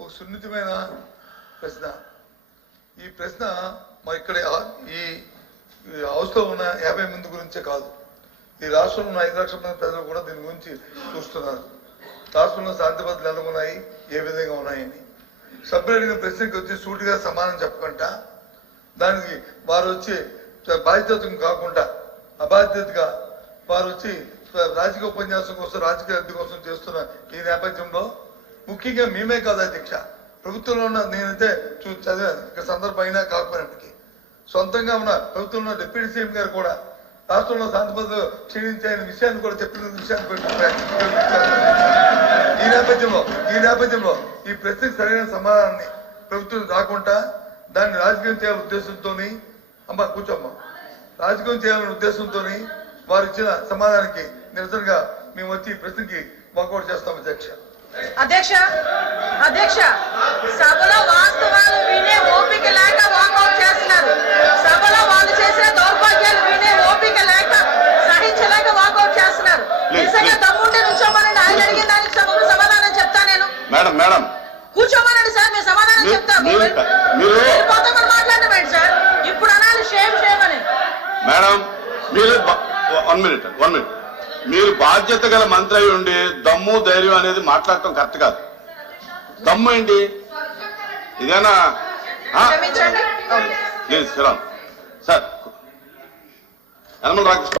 ఒక సున్నితమైన ప్రశ్న. ఈ ప్రశ్న మా ఇక్కడ ఈ హౌస్లో ఉన్న 50 మంది గురించే కాదు, ఈ రాష్ట్రంలో ఉన్న 5 లక్షల మంది ప్రజలు కూడా దీని గురించి చూస్తున్నారు. రాష్ట్రంలో శాంతి భద్రతలు ఎలా ఉన్నాయి, ఏ విధంగా ఉన్నాయని. సభ్యులు అడిగిన ప్రశ్నకి వచ్చి సూటిగా సమానం చెప్పకుండా దానికి వారు వచ్చి బాధ్యతను కాకుండా అబాధ్యతగా వారు వచ్చి రాజకీయ ఉపన్యాసం కోసం, రాజకీయ అద్దె కోసం చేస్తున్న ఈ నేపథ్యంలో ముఖ్యంగా మేమే కాదు అధ్యక్ష, ప్రభుత్వంలో ఉన్న నేనైతే చదివాను, ఇక్కడ సందర్భం అయినా కాకపోయినప్పటికీ సొంతంగా ఉన్న ప్రభుత్వంలో ఉన్న డిప్యూటీ సీఎం గారు కూడా రాష్ట్రంలో శాంతి భద్రతలు క్షీణించాయనే విషయాన్ని కూడా చెప్పిన విషయాన్ని ఈ నేపథ్యంలో ఈ ప్రశ్నకు సరైన సమాధానాన్ని ప్రభుత్వం రాకుండా దాన్ని రాజకీయం చేయాలనే ఉద్దేశంతో అమ్మ కూర్చోమ్మ రాజకీయం చేయాలనే ఉద్దేశంతో వారు ఇచ్చిన సమాధానానికి నిరసనగా మేము వచ్చి ఈ ప్రశ్నకి వాకౌట్ చేస్తాం అధ్యక్ష సభలో వాస్తవాలు వినే ఓపిక లేక వాకౌట్ చేస్తున్నారు. సభలో వాళ్ళు చేసే దౌర్భాగ్యాలు వినే ఓపిక లేక సహించలేక వాకౌట్ చేస్తున్నారు. నిజంగా దమ్ముంటే నుంచోమనండి, ఆయన అడిగిన దానికి సమాధానం చెప్తా నేను. మేడం కూర్చోమనండి సార్, మేము సమాధానం చెప్తాము. పోతామని మాట్లాడడం ఏంటి సార్? ఇప్పుడు అనాలి షేమ్ అని. మేడం మీరు 1 మినిట్ మీరు బాధ్యత గల మంత్రి అయి ఉండి దమ్ము ధైర్యం అనేది మాట్లాడటం కరెక్ట్ కాదు. దమ్ము ఏంటి ఇదేనా? Please sir Yanamala Ramakrishna